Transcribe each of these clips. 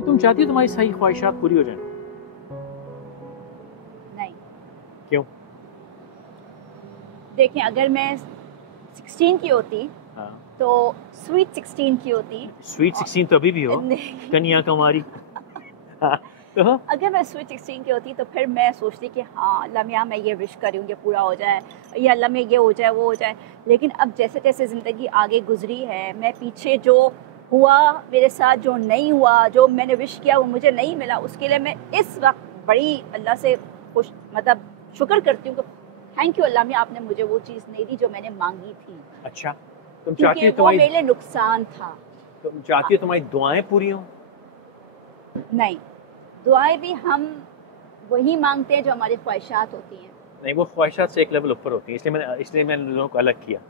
तुम चाहती हो तुम्हारी सारी ख्वाहिशात पूरी हो जाएं? नहीं। क्यों? देखिए, अगर मैं 16 की होती हाँ। तो स्वीट 16 की होती। स्वीट 16 तो अभी भी हो, कन्याकुमारी। तो अगर मैं स्वीट 16 की होती तो फिर मैं सोचती कि हाँ अल्लाह मियाँ मैं ये विश कर रही हूँ, ये पूरा हो जाए, या अल्लाह में ये हो जाए वो हो जाए। लेकिन अब जैसे जैसे ज़िंदगी आगे गुजरी है, मैं पीछे जो हुआ मेरे साथ, जो नहीं हुआ, जो मैंने विश किया वो मुझे नहीं मिला, उसके लिए मैं इस वक्त बड़ी अल्लाह से खुश मतलब शुक्र करती हूँ कि थैंक यू अल्लाह मियाँ, आपने मुझे वो चीज़ नहीं दी जो मैंने मांगी थी। अच्छा, तुम चाहती हो क्योंकि वो मेरे लिए नुकसान था। तुम चाहती हो तुम्हारी दुआएं पूरी हों? नहीं, दुआएं भी हम वही मांगते हैं जो हमारी ख्वाहिशात होती हैं। नहीं, वो ख्वाहिशात से एक लेवल ऊपर होती है, इसलिए मैंने लोगों को अलग किया।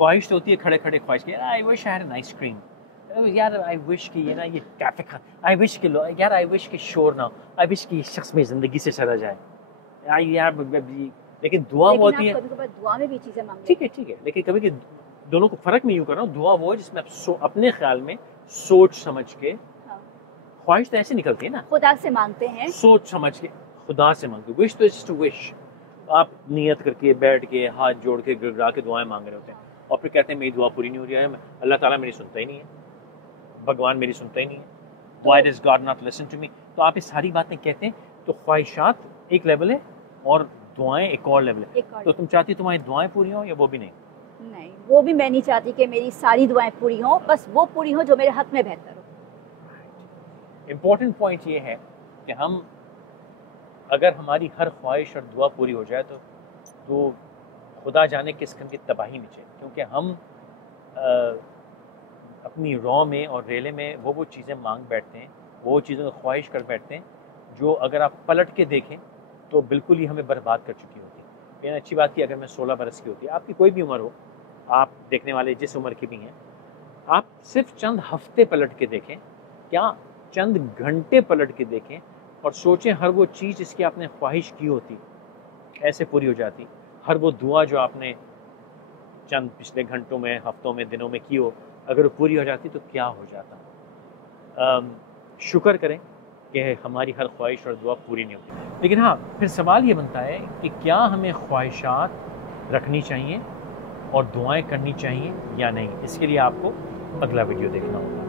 ख्वाहिश तो होती है खड़े खड़े ख्वाहिश की, I wish I had an ice cream, यार आई विश कि ये ना ये कैफे खा, आई विश कि लो यार, आई विश कि शोर ना हो, आई विश कि ये शख्स मेरी ज़िंदगी से चला जाए यार। लेकिन दुआ वो होती है, कभी-कभी दुआ में भी चीज़ें मांगते ठीक है, लेकिन कभी दोनों को फ़र्क मैं यूँ कर रहा हूँ, दुआ वो है जिसमें आप अपने ख्याल में सोच समझ के, ख्वाहिश तो ऐसे निकलती है ना, खुदा से मांगते हैं, सोच समझ के खुदा से मांगते। विश तो इज टू विश, आप नियत करके बैठ के हाथ जोड़ के गिड़गिड़ा के दुआएं मांग रहे होते हैं और फिर कहते हैं मेरी दुआ पूरी नहीं हो रही है, अल्लाह ताला मेरी सुनता ही नहीं है, भगवान मेरी सुनता ही नहीं है, why does God not listen to me. तो आप ये सारी बातें कहते हैं, तो ख्वाहिशात एक लेवल है और दुआएं एक और लेवल है। तो तुम चाहती तुम्हारी दुआएं पूरी हों या वो भी नहीं? नहीं, वो भी मैं नहीं चाहती कि मेरी सारी दुआएं पूरी हों, बस वो पूरी हों जो मेरे हक में बेहतर हो। इम्पोर्टेंट पॉइंट ये है कि हम अगर हमारी हर ख्वाहिश और दुआ पूरी हो जाए तो खुदा जाने किस किस्म की तबाही मचे, क्योंकि हम अपनी रॉ में और रेले में वो चीज़ें मांग बैठते हैं, वो चीज़ों की ख्वाहिश कर बैठते हैं जो अगर आप पलट के देखें तो बिल्कुल ही हमें बर्बाद कर चुकी होती है। यानी अच्छी बात की अगर मैं 16 बरस की होती, आपकी कोई भी उम्र हो, आप देखने वाले जिस उम्र की भी हैं, आप सिर्फ चंद हफ्ते पलट के देखें, क्या चंद घंटे पलट के देखें और सोचें हर वो चीज़ जिसकी आपने ख्वाहिश की होती ऐसे पूरी हो जाती, हर वो दुआ जो आपने चंद पिछले घंटों में, हफ्तों में, दिनों में की हो, अगर वो पूरी हो जाती तो क्या हो जाता। शुक्र करें कि हमारी हर ख्वाहिश और दुआ पूरी नहीं होती। लेकिन हाँ, फिर सवाल ये बनता है कि क्या हमें ख्वाहिशात रखनी चाहिए और दुआएं करनी चाहिए या नहीं। इसके लिए आपको अगला वीडियो देखना होगा।